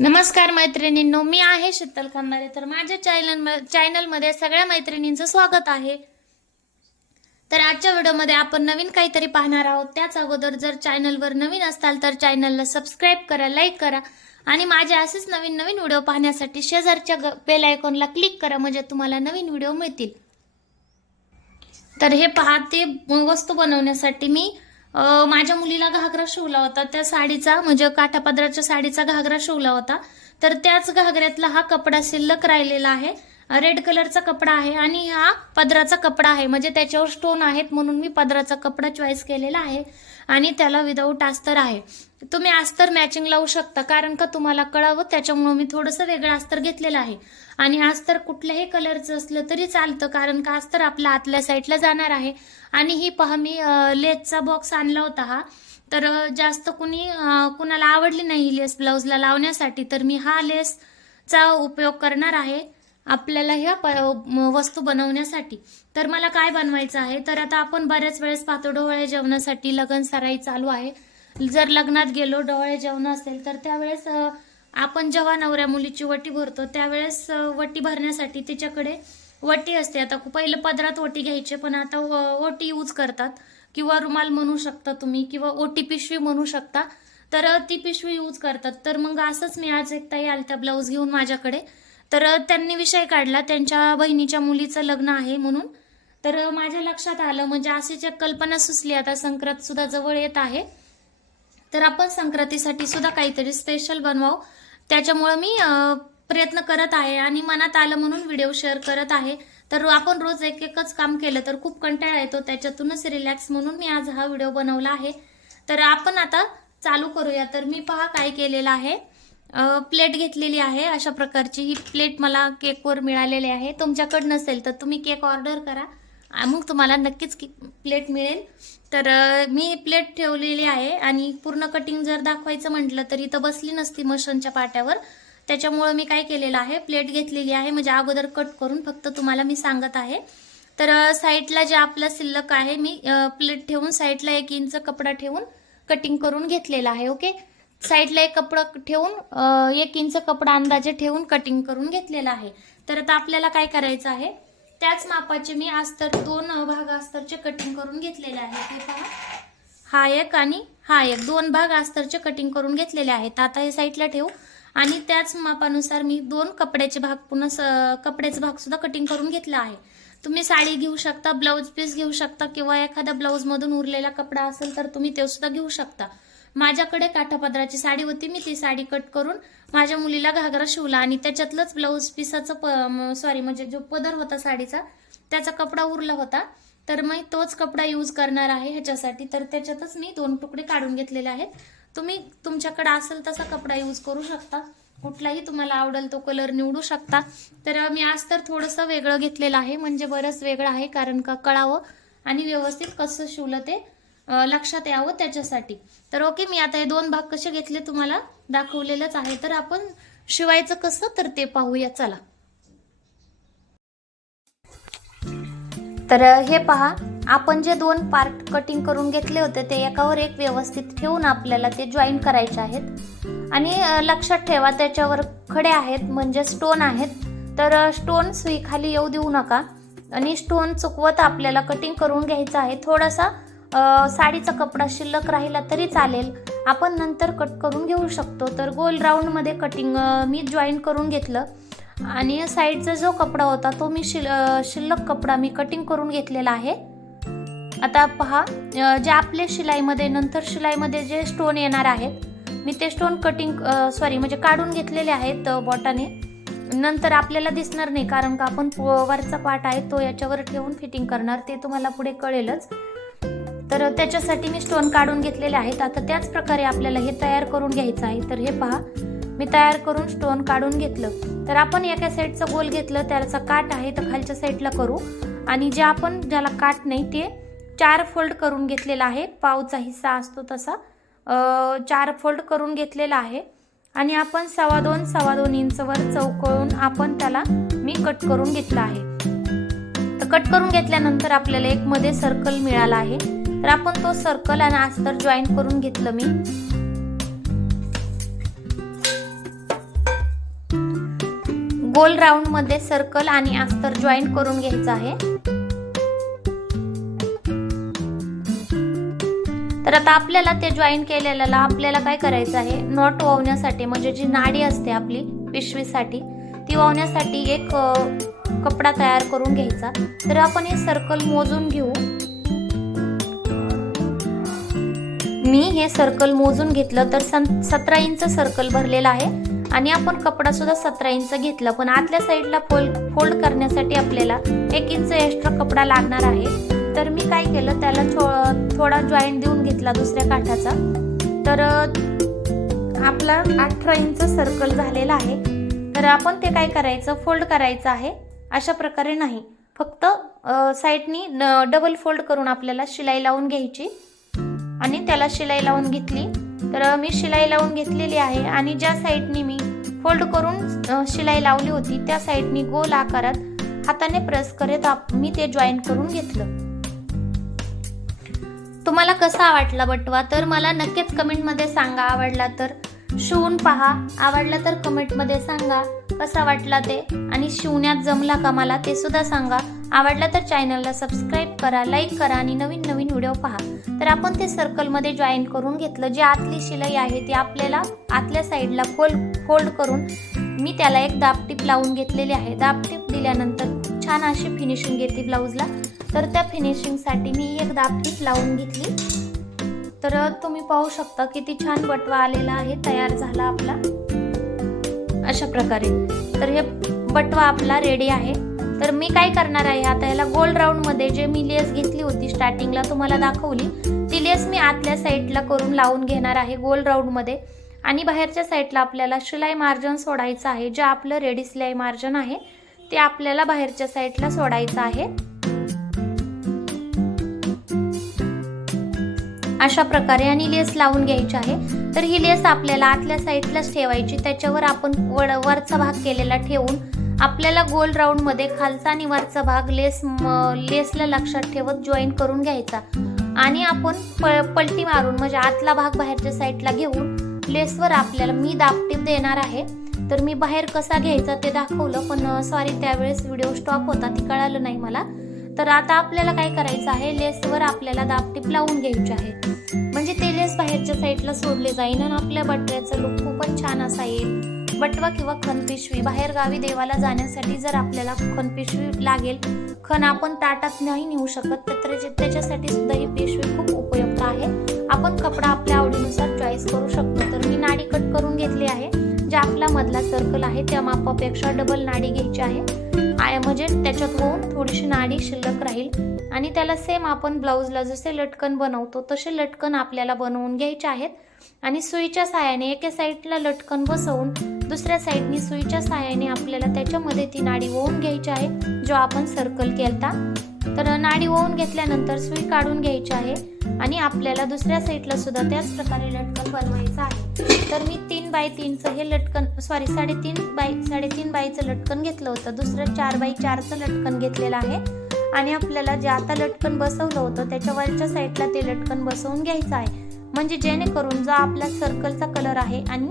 नमस्कार मैत्रिणींनो, मी आहे शीतल खंदारे. तर माझ्या चॅनलमध्ये सगळ्या मैत्रिणींचं स्वागत आहे. तर आजच्या व्हिडिओमध्ये आपण नवीन काहीतरी पाहणार आहोत. त्याच अगोदर जर चॅनलवर नवीन असाल तर चॅनलला सबस्क्राईब करा, लाईक करा आणि माझे असेच नवीन नवीन व्हिडिओ पाहण्यासाठी शेजारच्या बेल आयकॉनला क्लिक करा, म्हणजे तुम्हाला नवीन व्हिडिओ मिळतील. तर हे पहा, ते वस्तू बनवण्यासाठी मी माझ्या मुलीला घागरा शिवला होता. त्या साडीचा म्हणजे काठापदराच्या साडीचा घागरा शिवला होता. तर त्याच घागऱ्यातला हा कपडा शिल्लक राहिलेला आहे. रेड कलरचा कपडा आहे आणि हा पदराचा कपडा आहे, म्हणजे त्याच्यावर स्टोन आहेत म्हणून मी पदराचा कपडा चॉईस केलेला आहे आणि त्याला विदाऊट अस्तर आहे. तुम्ही अस्तर मॅचिंग लावू शकता, कारण का तुम्हाला कळावं त्याच्यामुळे मी थोडंसं वेगळं अस्तर घेतलेलं आहे. आणि अस्तर कुठल्याही कलरचं असलं तरी चालतं, कारण का अस्तर आपल्या आतल्या साईडला जाणार आहे. आणि ही पहा, मी लेसचा बॉक्स आणला होता हा. तर जास्त कुणाला आवडली नाही लेस ब्लाऊजला लावण्यासाठी, तर मी हा लेसचा उपयोग करणार आहे आपल्याला ह्या वस्तू बनवण्यासाठी. तर मला काय बनवायचं आहे, तर आता आपण बऱ्याच वेळेस पाहतो डोहाळे जेवणासाठी लगन सराई चालू आहे. जर लग्नात गेलो, डोहाळे जेवण असेल, तर त्यावेळेस आपण जेव्हा नवऱ्या मुलीची वटी भरतो त्यावेळेस वटी भरण्यासाठी तिच्याकडे वटी असते. आता पहिलं पदरात वटी घ्यायचे, पण आता ओटी यूज करतात, किंवा रुमाल म्हणू शकता तुम्ही, किंवा ओटी पिशवी म्हणू शकता. तर ती पिशवी यूज करतात. तर मग असंच मी आज एक ताई आलत्या ब्लाऊज घेऊन माझ्याकडे. तर त्यांनी विषय काढला, त्यांच्या बहिणीच्या मुलीचं लग्न आहे म्हणून. तर माझ्या लक्षात आलं, म्हणजे अशीच एक कल्पना सुचली. आता संक्रांत सुद्धा जवळ येत आहे, तर आपण संक्रांतीसाठी सुद्धा काहीतरी स्पेशल बनवावं, त्याच्यामुळे मी प्रयत्न करत आहे आणि मनात आलं म्हणून व्हिडिओ शेअर करत आहे. तर आपण रोज एक एकच काम केलं तर खूप कंटाळा येतो, त्याच्यातूनच रिलॅक्स म्हणून मी आज हा व्हिडिओ बनवला आहे. तर आपण आता चालू करूया. तर मी पहा काय केलेलं आहे, प्लेट घेतलेली आहे. अशा प्रकारची ही प्लेट मला केकवर मिळालेली आहे. तुमच्याकडे नसेल तर तुम्ही केक ऑर्डर करा, मग तुम्हाला नक्कीच प्लेट मिळेल. तर मी प्लेट ठेवलेली आहे आणि पूर्ण कटिंग जर दाखवायचं म्हटलं तर इथं बसली नसती मशीनच्या पाट्यावर. त्याच्यामुळे मी काय केलेलं आहे, प्लेट घेतलेली आहे, म्हणजे अगोदर कट करून फक्त तुम्हाला मी सांगत आहे. तर साईडला जे आपलं शिल्लक आहे, मी प्लेट ठेवून साईडला 1 इंच कपडा ठेवून कटिंग करून घेतलेला आहे. ओके, साईडला एक कपडा ठेवून 1 इंच कपडा अंदाजे ठेवून कटिंग करून घेतलेला आहे. तर आता आपल्याला काय करायचं आहे, त्याच मापाचे मी अस्तर 2 भाग अस्तरचे कटिंग करून घेतलेले आहे. हे पहा, हा एक आणि हा एक, 2 भाग अस्तरचे कटिंग करून घेतलेले आहेत. आता हे साईडला ठेवू आणि त्याच मापानुसार मी 2 कपड्याचे भाग पुन्हा कपड्याचा भाग सुद्धा कटिंग करून घेतला आहे. तुम्ही साडी घेऊ शकता, ब्लाऊज पीस घेऊ शकता, किंवा एखाद्या ब्लाऊज मधून उरलेला कपडा असेल तर तुम्ही ते सुद्धा घेऊ शकता. माझ्याकडे काठापदराची साडी होती, मी ती साडी कट करून माझ्या मुलीला घागरा शिवला आणि त्याच्यातलंच ब्लाऊज पिसाचं म्हणजे जो पदर होता साडीचा त्याचा कपडा उरला होता. तर मी तोच कपडा यूज करणार आहे ह्याच्यासाठी. तर त्याच्यातच मी 2 तुकडे काढून घेतलेले आहेत. तुम्ही तुमच्याकडे असेल तसा कपडा यूज करू शकता, कुठलाही तुम्हाला आवडेल तो कलर निवडू शकता. तर मी आज तर थोडंसं वेगळं घेतलेलं आहे, म्हणजे बरंच वेगळं आहे, कारण का कळावं आणि व्यवस्थित कसं शिवलं ते लक्षात यावं त्याच्यासाठी. तर ओके, मी आता हे 2 भाग कसे घेतले तुम्हाला दाखवलेलंच आहे. तर आपण शिवायचं कसं तर ते पाहूया, चला. तर हे पहा, आपण जे 2 पार्ट कटिंग करून घेतले होते ते एकावर एक व्यवस्थित ठेवून आपल्याला ते जॉईन करायचे आहेत. आणि लक्षात ठेवा, त्याच्यावर खडे आहेत म्हणजे स्टोन आहेत. तर स्टोन सुई खाली येऊ देऊ नका आणि स्टोन चुकवत आपल्याला कटिंग करून घ्यायचं आहे. थोडासा साडीचा कपडा शिल्लक राहिला तरी चालेल, आपण नंतर कट करून घेऊ शकतो. तर गोल राऊंड मध्ये कटिंग मी जॉईन करून घेतलं आणि साईडचा जो कपडा होता तो मी शिल्लक कपडा मी कटिंग करून घेतलेला आहे. आता पहा, जे आपले शिलाईमध्ये नंतर शिलाईमध्ये जे स्टोन येणार आहेत, मी ते स्टोन म्हणजे काढून घेतलेले आहेत बोटाने. नंतर आपल्याला दिसणार नाही, कारण का आपण वरचा पार्ट आहे तो याच्यावर ठेवून फिटिंग करणार, ते तुम्हाला पुढे कळेलच. तर त्याच्यासाठी मी स्टोन काढून घेतलेले आहेत. आता त्याच प्रकारे आपल्याला हे तयार करून घ्यायचं आहे. तर हे पहा, मी तयार करून स्टोन काढून घेतलं. तर आपण एका साईडचं गोल घेतलं, त्याचा काट आहे तर खालच्या साईडला करू, आणि जे आपण ज्याला काट नाही ते 4 फोल्ड करून घेतलेला आहे. पावचा हिस्सा असतो तसा 4 फोल्ड करून घेतलेला आहे. आणि आपण 2.25 इंचवर चौकळून आपण त्याला मी कट करून घेतला आहे. तर कट करून घेतल्यानंतर आपल्याला एक मध्ये सर्कल मिळाला आहे. तर आपण तो सर्कल आणि अस्तर जॉईन करून घेतलं मी. गोल राऊंड मध्ये सर्कल आणि अस्तर जॉईंट करून घ्यायचं आहे। तर आता आपल्याला ते जॉईन केलेल्याला आपल्याला काय करायचं आहे, नॉट वावण्यासाठी म्हणजे जी नाडी असते आपली पिशवीसाठी ती वावण्यासाठी एक कपडा तयार करून घ्यायचा। तर आपण हे सर्कल मोजून घेऊ। मी हे सर्कल मोजून घेतलं तर 17 इंच सर्कल भरलेला आहे आणि आपण कपडा सुद्धा 17 इंच घेतला, पण आतल्या साईडला फोल्ड करण्यासाठी आपल्याला 1 इंच एक्स्ट्रा कपडा लागणार आहे। तर मी काय केलं, त्याला थोडा जॉईंट देऊन घेतला दुसऱ्या काठाचा। तर आपला 18 इंच सर्कल झालेला आहे। तर आपण ते काय करायचं, फोल्ड करायचं आहे। अशा प्रकारे नाही, फक्त साईडनी डबल फोल्ड करून आपल्याला शिलाई लावून घ्यायची आणि त्याला शिलाई लावून घेतली। तर मी शिलाई लावून घेतलेली आहे आणि ज्या साईडनी मी फोल्ड करून शिलाई लावली होती त्या साईडनी गोल आकारात हाताने प्रेस करत मी ते जॉईन करून घेतलं। तुम्हाला कसा वाटला बटवा तर मला नक्कीच कमेंटमध्ये सांगा। आवडला तर शिवून पहा, आवडला तर कमेंटमध्ये सांगा कसा वाटला ते, आणि शिवण्यात जमला का मला ते सुद्धा सांगा। आवडला तर चॅनलला सबस्क्राईब करा, लाईक करा आणि नवीन नवीन व्हिडिओ पहा। तर आपण ते सर्कलमध्ये जॉईन करून घेतलं। जी आतली शिलाई आहे ती आपल्याला आतल्या साईडला फोल्ड करून मी त्याला एक दाबटीप लावून घेतलेली आहे। दाबटीप दिल्यानंतर छान अशी फिनिशिंग येते ब्लाऊजला। तर त्या फिनिशिंगसाठी मी एक दाबटीप लावून घेतली। तर तुम्ही पाहू शकता किती छान बटवा आलेला आहे, तयार झाला आपला अशा प्रकारे। तर हे बटवा आपला रेडी आहे। तर मी काय करणार आहे, आता याला गोल राऊंड मध्ये जे मी लेस घेतली होती स्टार्टिंगला तुम्हाला दाखवली ती लेस मी आतल्या साईडला करून लावून घेणार आहे गोल राऊंड मध्ये, आणि बाहेरच्या साईडला आपल्याला शिलाई मार्जिन सोडायचं आहे। जे आपलं रेडी शिलाई मार्जिन आहे ते आपल्याला बाहेरच्या साईडला सोडायचं आहे अशा प्रकारे, आणि लेस लावून घ्यायची आहे। तर ही लेस आपल्याला आतल्या साईडलाच ठेवायची, त्याच्यावर आपण वरचा भाग केलेला ठेवून आपल्याला गोल राऊंड मध्ये खालचा आणि वरचा भाग लेसला लक्षात ठेवत जॉईन करून घ्यायचा, आणि आपण पलटी मारून म्हणजे आतला भाग बाहेरच्या साईडला घेऊन लेसवर आपल्याला मी दाबटीप देणार आहे। तर मी बाहेर कसा घ्यायचा ते दाखवलं, पण सॉरी त्यावेळेस व्हिडिओ स्टॉप होता, ती कळालं नाही मला। तर आता आपल्याला काय करायचं आहे, लेसवर आपल्याला दाबटीप लावून घ्यायची आहे, म्हणजे ते लेस बाहेरच्या साईडला सोडले जाईल आणि आपल्या बटव्याचा लुक खूपच छान असा येईल। बटवा किंवा खणपिशवी बाहेर गावी देवाला जाण्यासाठी जर आपल्याला खणपिशवी लागेल, खण आपण ताटात नाही नेऊ शकत तर त्याच्यासाठी सुद्धा ही पिशवी खूप उपयुक्त आहे। आपण कपडा आपल्या आवडीनुसार चॉईस करू शकतो। तर मी नाडी कट करून घेतली आहे, जे आपला मधला सर्कल आहे त्या मापापेक्षा डबल नाडी घ्यायची आहे, म्हणजे त्याच्यात होऊन थोडीशी नाडी शिल्लक राहील, आणि त्याला सेम आपण ब्लाऊजला जसे लटकन बनवतो तसे लटकन आपल्याला बनवून घ्यायचे आहेत। आणि सुईच्या सहाय्याने एका साईडला लटकन बसवून दुसऱ्या साईडनी सुईच्या सहाय्याने आपल्याला त्याच्यामध्ये ती नाडी ओवून घ्यायची आहे जो आपण सर्कल केलता। तर नाडी ओवून घेतल्यानंतर सुई काढून घ्यायची आहे आणि आपल्याला दुसऱ्या साईडला सुद्धा त्याच प्रकारे लटकन बनवायचं आहे। तर मी 3 बाय 3चं हे लटकन 3.5 बायचं लटकन घेतलं होतं, दुसरं 4 बाय 4चं लटकन घेतलेलं आहे, आणि आपल्याला जे आता लटकन बसवलं होतं त्याच्या वरच्या साईडला ते लटकन बसवून घ्यायचं आहे, म्हणजे जेणेकरून जो आपला सर्कलचा कलर आहे आणि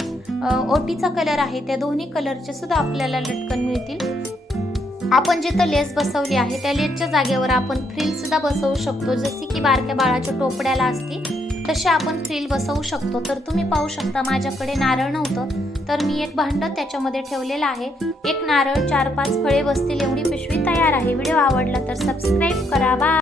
ओटीचा कलर आहे त्या दोन्ही कलरचे सुद्धा आपल्याला लटकन मिळतील। आपण जिथं लेस बसवली आहे त्या लेसच्या जागेवर आपण फ्रिल सुद्धा बसवू शकतो, जशी की बारक्या बाळाच्या टोपड्याला असती तसे आपण फ्रिल बसवू शकतो। तर तुम्ही पाहू शकता माझ्याकडे नारळ नव्हतं तर मी एक भांड त्याच्यामध्ये ठेवलेलं आहे, एक नारळ 4-5 फळे बसतील एवढी पिशवी तयार आहे। व्हिडिओ आवडला तर सबस्क्राईब करा। बाय।